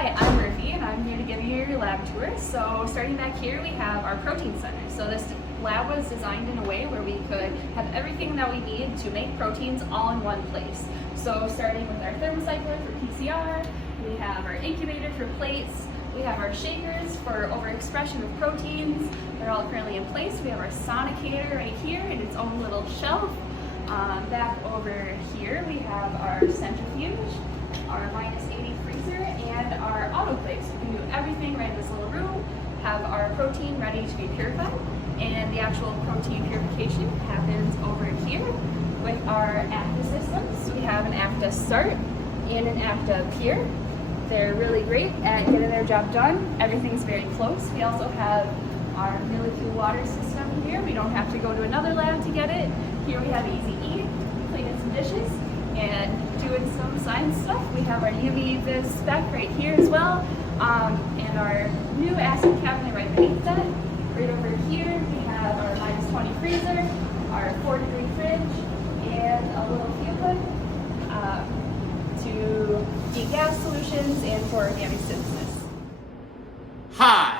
Hi, I'm Murphy and I'm here to give you your lab tour. So starting back here we have our protein center. So this lab was designed in a way where we could have everything that we need to make proteins all in one place. So starting with our thermocycler for PCR, we have our incubator for plates, we have our shakers for overexpression of proteins. They're all currently in place. We have our sonicator right here in its own little shelf. Back over here we have our centrifuge, our -80 freezer, and our autoclave. So we can do everything right in this little room, have our protein ready to be purified, and the actual protein purification happens over here with our ACTA systems. We have an ACTA Start and an ACTA Pure. They're really great at getting their job done. Everything's very close. We also have our millicool water system here. We don't have to go to another lab to get it. Here we have Easy Eat, cleaning some dishes, and doing some science stuff. We have our UV Viz spec right here as well, and our new acid cabinet right beneath that. Right over here we have our -20 freezer, our 4-degree fridge, and a little fuel hood to degas solutions and for organic synthesis. Hi,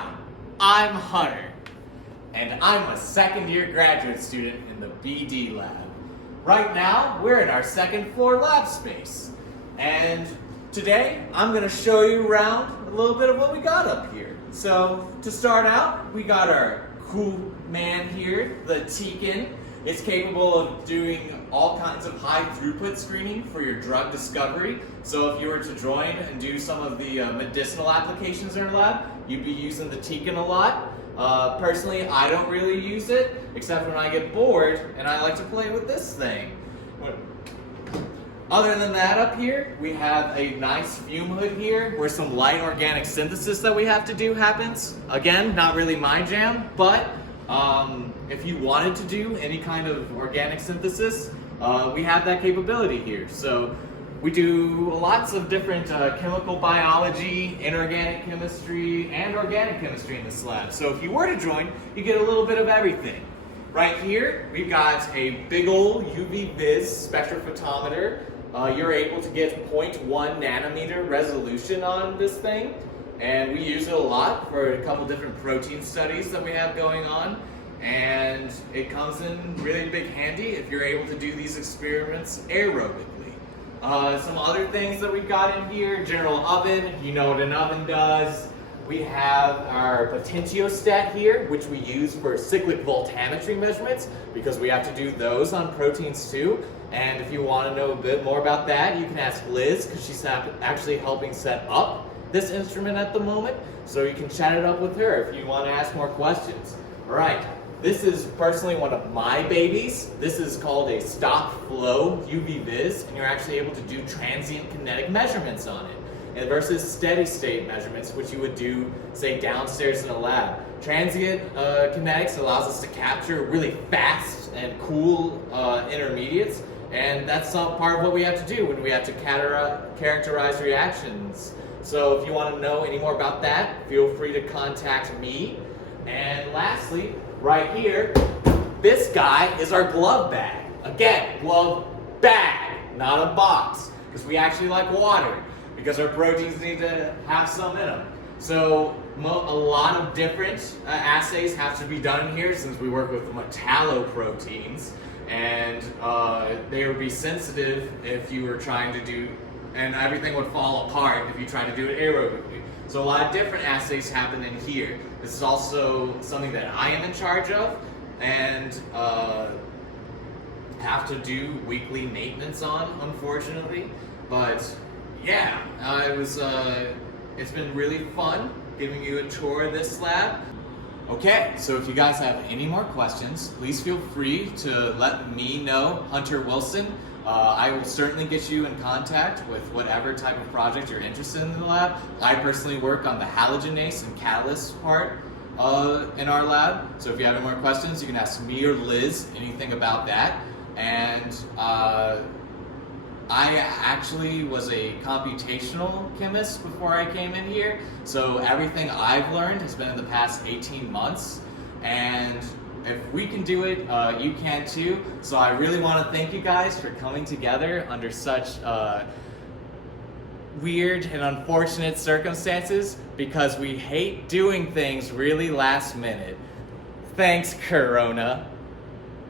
I'm Hunter, and I'm a second-year graduate student in the BD lab. Right now, we're in our second floor lab space, and today I'm going to show you around a little bit of what we got up here. So, to start out, we got our cool man here, the Tecan. It's capable of doing all kinds of high throughput screening for your drug discovery. So if you were to join and do some of the medicinal applications in our lab, you'd be using the Tecan a lot. Personally, I don't really use it, except when I get bored, and I like to play with this thing. Other than that, up here, we have a nice fume hood here, where some light organic synthesis that we have to do happens. Again, not really my jam, but if you wanted to do any kind of organic synthesis, we have that capability here. So we do lots of different chemical biology, inorganic chemistry, and organic chemistry in this lab. So if you were to join, you get a little bit of everything. Right here, we've got a big old UV Viz spectrophotometer. You're able to get 0.1 nanometer resolution on this thing, and we use it a lot for a couple different protein studies that we have going on. And it comes in really big handy if you're able to do these experiments aerobically. Some other things that we've got in here: general oven, you know what an oven does. We have our potentiostat here, which we use for cyclic voltammetry measurements, because we have to do those on proteins too. And if you want to know a bit more about that, you can ask Liz, because she's actually helping set up this instrument at the moment. So you can chat it up with her if you want to ask more questions. All right. This is personally one of my babies. This is called a stop flow UV Viz, and you're actually able to do transient kinetic measurements on it, and versus steady state measurements, which you would do, say, downstairs in a lab. Transient kinetics allows us to capture really fast and cool intermediates, and that's some part of what we have to do when we have to characterize reactions. So if you want to know any more about that, feel free to contact me. And lastly, right here, this guy is our glove bag. Again, glove bag, not a box, because we actually like water, because our proteins need to have some in them. So a lot of different assays have to be done here, since we work with metalloproteins, and they would be sensitive if you were trying to do, and everything would fall apart if you tried to do it aerobically. So a lot of different assays happen in here. This is also something that I am in charge of, and have to do weekly maintenance on, unfortunately. But yeah, it's been really fun giving you a tour of this lab. Okay, so if you guys have any more questions, please feel free to let me know, Hunter Wilson. I will certainly get you in contact with whatever type of project you're interested in the lab. I personally work on the halogenase and catalyst part in our lab. So if you have any more questions, you can ask me or Liz anything about that. And I actually was a computational chemist before I came in here. So everything I've learned has been in the past 18 months. And if we can do it, you can too. So I really want to thank you guys for coming together under such weird and unfortunate circumstances because we hate doing things really last minute. Thanks, Corona.